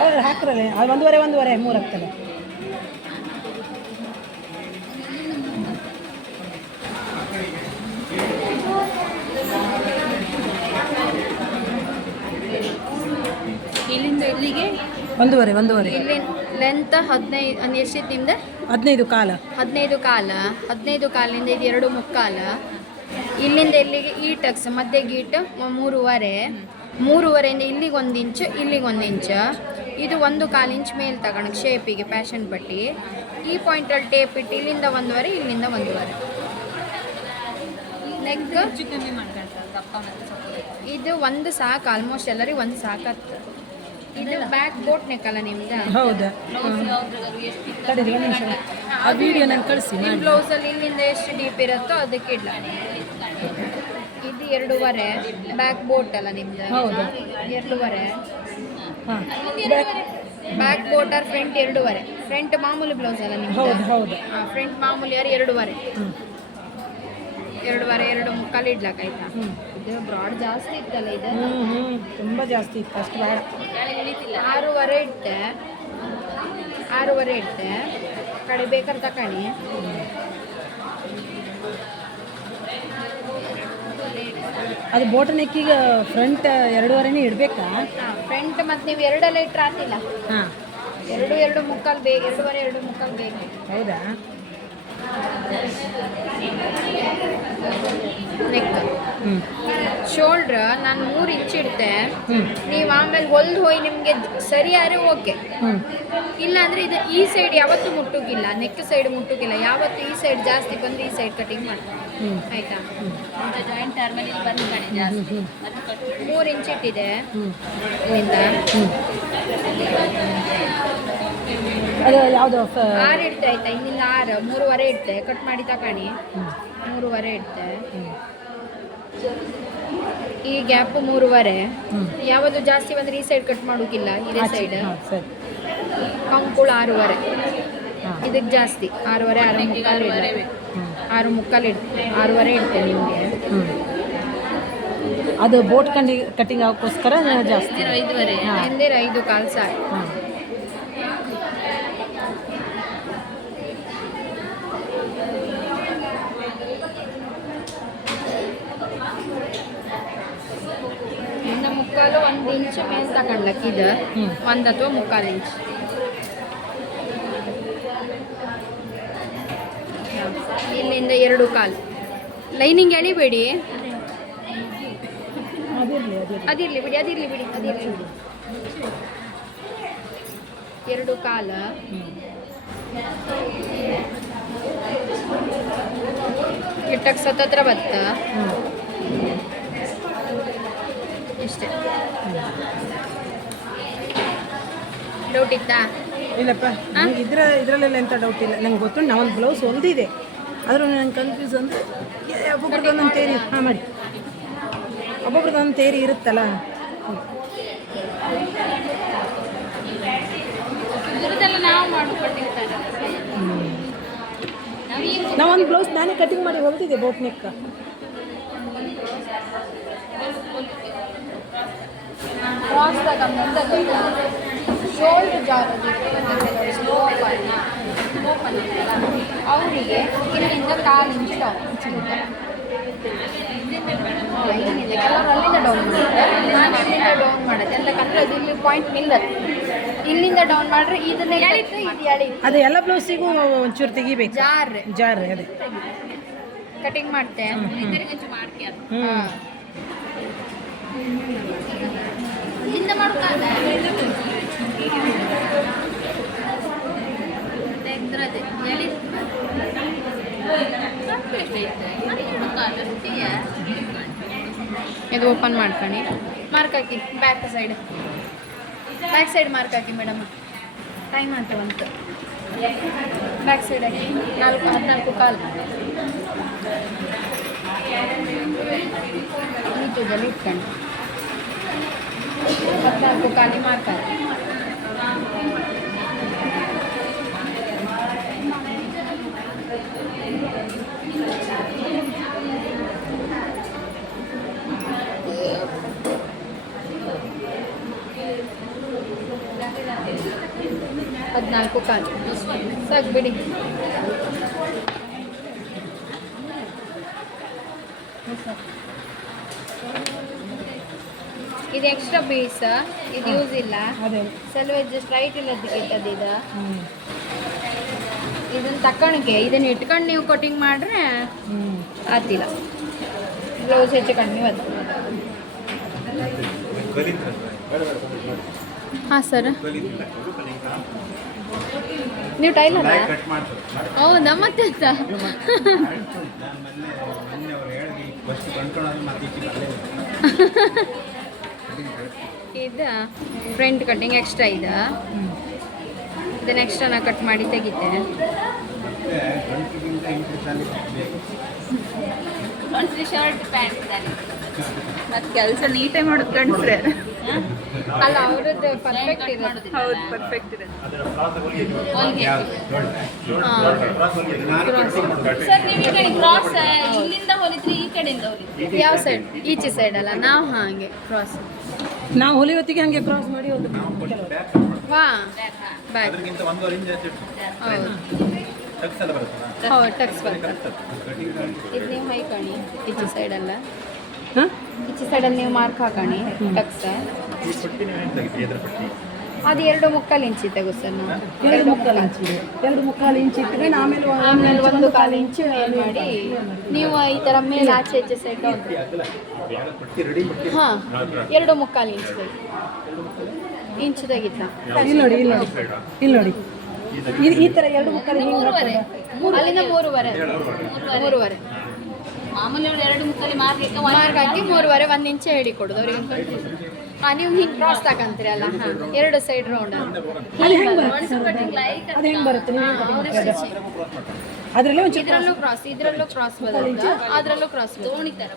ಅವ್ರು ಹಾಕ್ರಲ್ಲ ಅದು ಒಂದೂವರೆ 3 ಆಗ್ತದೆ. ಇಲ್ಲಿಂದ ಇಲ್ಲಿಗೆ ಒಂದೂವರೆ ಇಲ್ಲಿ ಲೆಂತ್ 15 ಎಷ್ಟಿತ್ತು ನಿಮ್ದು? 15 ಕಾಲ 15 ಕಾಲಿಂದ ಇದು 2 ಮುಕ್ಕಾಲು. ಇಲ್ಲಿಂದ ಇಲ್ಲಿಗೆ ಈ ಟಕ್ಸ್ ಮಧ್ಯೆ ಗೀಟ್ 3.5 ಇಲ್ಲಿಗೆ 1 ಇಂಚು ಇಲ್ಲಿಗೆ 1 ಇಂಚು. ಇದು 1.25 ಇಂಚ್ ಮೇಲೆ ತಗೊಳಕ್ಕೆ ಶೇಪಿಗೆ ಫ್ಯಾಷನ್ ಪಟ್ಟಿ. ಈ ಪಾಯಿಂಟಲ್ಲಿ ಟೇಪ್ ಇಟ್ಟು ಇಲ್ಲಿಂದ 1.5 ಇಲ್ಲಿಂದ 1.5. ನೆಕ್ ಇದು ಒಂದು ಸಾಕು, ಆಲ್ಮೋಸ್ಟ್ ಎಲ್ಲರಿಗೂ ಒಂದು ಸಾಕತ್ತು. ಇದು ಬ್ಯಾಕ್ ಬೋಟ್ ನೆಕ್ ಅಲ್ಲ ನಿಮ್ದು? ಹೌದಾ? ಆ ವಿಡಿಯೋ ನಾನು ಕಳಿಸಿ. ಈ ಬ್ಲೌಸಲ್ಲಿ ಇಲ್ಲಿಂದ ಎಷ್ಟು ಡೀಪ್ ಇರುತ್ತೋ ಅದಕ್ಕೆ ಇಡ್ಲ. ಇದು 2.5 ಬ್ಯಾಕ್ ಬೋಟ್ ಅಲ್ಲ ನಿಮ್ದು? ಹೌದು. 2.5 ಹಾಂ back boat or front 2.5. Front ಮಾಮೂಲಿ ಬ್ಲೌಸ್ ಅಲ್ಲ ನಿಮ್ದು? ಹೌದು. ಹಾಂ, ಫ್ರಂಟ್ ಮಾಮೂಲಿ 2.5. 2.5 2 ಮುಕ್ಕಾಲು ಇಡ್ಲಕ್ಕಾಯ್ತಾ? ಇದು ಬ್ರಾಡ್ ಜಾಸ್ತಿ ಇತ್ತಲ್ಲ ಇದು? ತುಂಬ ಜಾಸ್ತಿ ಇತ್ತು, ಅಷ್ಟು ಬೇಡ. 6.5 ಇಡ್ತೆ. 6.5 ಇಡ್ತೆ. ಕಡೆ ಬೇಕಾದ್ರೆ ತಕೊಳ್ಳಿ. ಅದು ಬೋಟ್ ನೆಕ್ಕಿಗೆ ಫ್ರಂಟ್ 2.5 ಇಡಬೇಕಾ? ಹಾಂ, ಫ್ರಂಟ್ ಮತ್ತು ನೀವು 2 ಇಟ್ಟರೆ ಆತಿಲ್ಲ. ಹಾಂ, 2 ಮುಕ್ಕಾಲು ಬೇಕು. 2.5 2 ಮುಕ್ಕಾಲು ಬೇಕು. ಹೌದಾ? ನೆಕ್ ಶೋಲ್ಡ್ರ್ ನಾನು 3 ಇಂಚ್ ಇಡ್ತೆ. ನೀವು ಆಮೇಲೆ ಹೊಲ್ದು ಹೋಗಿ ನಿಮಗೆ ಸರಿಯಾದ್ರೆ ಓಕೆ, ಇಲ್ಲಾಂದರೆ ಇದು ಈ ಸೈಡ್ ಯಾವತ್ತೂ ಮುಟ್ಟುಗಿಲ್ಲ, ನೆಕ್ ಸೈಡ್ ಮುಟ್ಟುಗಿಲ್ಲ. ಯಾವತ್ತು ಈ ಸೈಡ್ ಜಾಸ್ತಿ ಬಂದರೆ ಈ ಸೈಡ್ ಕಟಿಂಗ್ ಮಾಡ್ತೀನಿ, ಆಯಿತಾ? ಜಾಯಿಂಟ್ ಟರ್ಮಲ್ಲಿ ಬಂದು ಕಡೆ ಜಾಸ್ತಿ 3 ಇಂಚ್ ಇಟ್ಟಿದೆ ಇಲ್ಲಿಂದ. ಅದು ಯಾವುದು? 6 ಇಡ್ತೆ ಆಯ್ತಾ? ಇಲ್ಲಿಂದ 6 3.5 ಇಡ್ತೆ. ಕಟ್ ಮಾಡಿ ತಗೊಳ್ಳಿ. 3.5 ಇಡ್ತೆ. ಈ ಗ್ಯಾಪ್ 3.5. ಯಾವುದು ಜಾಸ್ತಿ ಬಂದರೆ ಈ ಸೈಡ್ ಕಟ್ ಮಾಡೋಕ್ಕಿಲ್ಲ, ಇದೇ ಸೈಡ್. ಕಂಕುಳು 6.5. ಇದಕ್ಕೆ ಜಾಸ್ತಿ 6.5 6 ಮುಕ್ಕಾಲು ಇಡ್ತೆ. 6.5 ಇಡ್ತೆ ನಿಮಗೆ. ಅದು ಬೋಟ್ ಕಟಿಂಗ್ ಆಗೋಕ್ಕೋಸ್ಕರ ಜಾಸ್ತಿ. 5 ಕಾಲು ಸಾಕು. ಇನ್ನು ಮುಕ್ಕಾಲು 1 ಇಂಚ್ ಮೇಲೆ ತಗೊಂಡ್ಲಕ್ಕೆ ಇದು 1 ಅಥವಾ ಮುಕ್ಕಾಲು ಇಂಚ್. ಇಲ್ಲಿಂದ 2 ಕಾಲು ಲೈನಿಂಗ್ ಎಳಿಬೇಡಿ. ಅದಿರಲಿ ಬಿಡಿ. 2 ಕಾಲು ಇಟ್ಟಕ್ಕೆ 17 ಬತ್ತ. ಇಷ್ಟೇ. ಡೌಟ್ ಇತ್ತಾ? ಇಲ್ಲಪ್ಪ, ಇದರಲ್ಲೆಲ್ಲ ಎಂಥ ಡೌಟ್ ಇಲ್ಲ. ನಂಗೆ ಗೊತ್ತುಂಟು, ನಾ ಒಂದು ಬ್ಲೌಸ್ ಹೊಲ್ದಿದೆ, ಆದರೂ ನಂಗೆ ಕನ್ಫ್ಯೂಸ್ ಅಂದರೆ ಒಬ್ಬೊಬ್ರದ್ದು ಒಂದೊಂದು ತೇರಿ. ಹಾಂ ಮಾಡಿ, ಒಬ್ಬೊಬ್ರದ್ದು ಒಂದು ತೇರಿ ಇರುತ್ತಲ್ಲ. ನಾವೊಂದು ಬ್ಲೌಸ್ ನಾನೇ ಕಟಿಂಗ್ ಮಾಡಿ ಹೊಲ್ದಿದೆ ಬೋಟ್ ನೆಕ್. ಶೋಲ್ಡರ್ ಅವರಿಗೆ ಇಲ್ಲಿಂದ 1/4 ಇಂಚ್ ಡೌನ್. ಅಲ್ಲಿಂದ ಡೌನ್ ಮಾಡುತ್ತೆ ಯಾಕಂದ್ರೆ ಅದು ಇಲ್ಲಿ ಪಾಯಿಂಟ್ ನಿಲ್ಲತ್ತೆ. ಇಲ್ಲಿಂದ ಡೌನ್ ಮಾಡ್ರೆ ಇದನ್ನ ಅದು ಎಲ್ಲ ಬ್ಲೌಸಿಗೂ ಒಂಚೂರು ತೆಗಿಬೇಕು. ಜಾರ್ ಅದೇ ಕಟಿಂಗ್ ಮಾಡ್ತೆ. ಇಲ್ಲಿಂದ ಮಾಡ್ತಾರೆ ಇದು ಓಪನ್ ಮಾಡ್ಕೊಳ್ಳಿ. ಮಾರ್ಕ್ ಹಾಕಿ ಬ್ಯಾಕ್ ಸೈಡ್ ಮಾರ್ಕ್ ಹಾಕಿ ಮೇಡಮ್. ಟೈಮ್ ಅಂತ ಬಂತು. ಬ್ಯಾಕ್ ಸೈಡ್ ಹಾಕಿ 14 ಕಾಲು ನೀಟಲ್ಲಿ ಇಟ್ಕೊಂಡು 14 ಕಾಲಿ ಮಾರ್ಕ್ ಹಾಕಿ. 14 ಕಾಲು ಸಾಕು ಬಿಡಿ. ಇದು ಎಕ್ಸ್ಟ್ರಾ ಪೀಸ್, ಇದು ಯೂಸ್ ಇಲ್ಲ. ಅದೇ ಸೆಲ್ವೇಜ್ ಸ್ಟ್ರೈಟ್ ಇಲ್ಲದಕ್ಕೆ ಇದು. ಹ್ಞೂ ಇದನ್ನು ತಕ್ಕಣಿಗೆ ಇದನ್ನು ಇಟ್ಕೊಂಡು ನೀವು ಕಟಿಂಗ್ ಮಾಡ್ರೆ ಹ್ಞೂ ಆತಿಲ್ಲ. ಬ್ಲೌಸ್ ಹೆಚ್ಚು ಕಡಿಮೆ ಅದು. ಹಾಂ ಸರ್, ನೀವು ಟೈಲರ್ ಹೌದಾ? ಮತ್ತೆ ಅಂತ ಇದು ಫ್ರಂಟ್ ಕಟ್ಟಿಂಗ್ ಎಕ್ಸ್ಟ್ರಾ ಇದೆ. ಇದನ್ನ ಎಕ್ಸ್ಟ್ರಾ ನಾ ಕಟ್ ಮಾಡಿ ತೆಗಿತೆ. ಶರ್ಟ್ ಪ್ಯಾಂಟ್ ಮತ್ತೆ ಕೆಲಸ ನೀಟಾಗಿ ಮಾಡೋದು ಗಂಡ್ಸ್ರೆ. ಅಲ್ಲ, ಅವ್ರದ್ದು ಪರ್ಫೆಕ್ಟ್ ಇರೋದು. ಹೌದು, ಪರ್ಫೆಕ್ಟ್ ಇದೆ. ಸರ್ ನೀವೀಗ ಈ ಕ್ರಾಸ್ ಇಲ್ಲಿಂದ ಹೊಲಿದ್ರಿ, ಈ ಕಡೆಯಿಂದ ಹೊಲಿದ್ರಿ? ಯಾವ ಸೈಡ್? ಈಚೆ ಸೈಡ್ ಅಲ್ಲ, ನಾವು ಹಾಗೆ ಕ್ರಾಸ್. ನಾವು ಹೊಲಿಯೋತ್ತಿಗೆ ಹಾಗೆ ಕ್ರಾಸ್ ಮಾಡಿ ಒಂದು ವಾ ಬ್ಯಾಕ್. ಹೌದು ಹೌದು, ಟಕ್ಸ್ ಬರ್ತದೆ. ಇದು ನೀವು ಹೈಕಣಿ ಈಚೆ ಸೈಡಲ್ಲ, ಹಾಂ ಈಚೆ ಸೈಡಲ್ಲಿ ನೀವು ಮಾರ್ಕ್ ಹಾಕಣಿ ಟಕ್ಸ್. ಅದು 2.25 ಇಂಚ್ ತೆಗು ಸರ್ ನಾವು. 2.25 ಇಂಚ್ ಇದೆ. 2.25 ಇಂಚ್ ಇಟ್ಟರೆ ಆಮೇಲೆ ಆಮೇಲೆ 1.25 ಇಂಚು ಏನು ಮಾಡಿ ನೀವು ಈ ಥರ ಮೇಲೆ ಆಚೆ ಈಚೆ ಸೈಡ್ ಹಾಂ 2.25 ಇಂಚ್ ತೆಗಿತಾ. ಇಲ್ಲಿ ನೋಡಿ, ಇಲ್ಲಿ ನೋಡಿ, ಇಲ್ಲಿ ನೋಡಿ, ಈ ಥರ 2.25 ಹಿಂಗೆ ಅಲ್ಲಿಂದ 3.5 3.5 ಮಾಮೂಲಿ 2.25 ಮಾರ್ಕ್ ಮಾರ್ಕ್ ಹಾಕಿ 3.5 1 ಇಂಚೆ ಹೇಳಿ ಕೊಡೋದು ಅವ್ರಿಗೆ. ಹಾಂ, ನೀವು ಹಿಂಗೆ ಕ್ರಾಸ್ ತಗೊಂತೀರಲ್ಲ, ಹಾಂ 2 ಸೈಡ್ ರೌಂಡ್. ಅದು ಹೆಂಗೆ ಬರುತ್ತೆ? ಅದು ಹೆಂಗೆ ಬರುತ್ತೆ? ಅದರಲ್ಲೇ ಒಂಚೂರು ಇದರಲ್ಲೂ ಕ್ರಾಸ್, ಇದರಲ್ಲೂ ಕ್ರಾಸ್ ಬರುತ್ತೆ, ಅದರಲ್ಲೂ ಕ್ರಾಸ್ ದೋಣಿ ಥರ.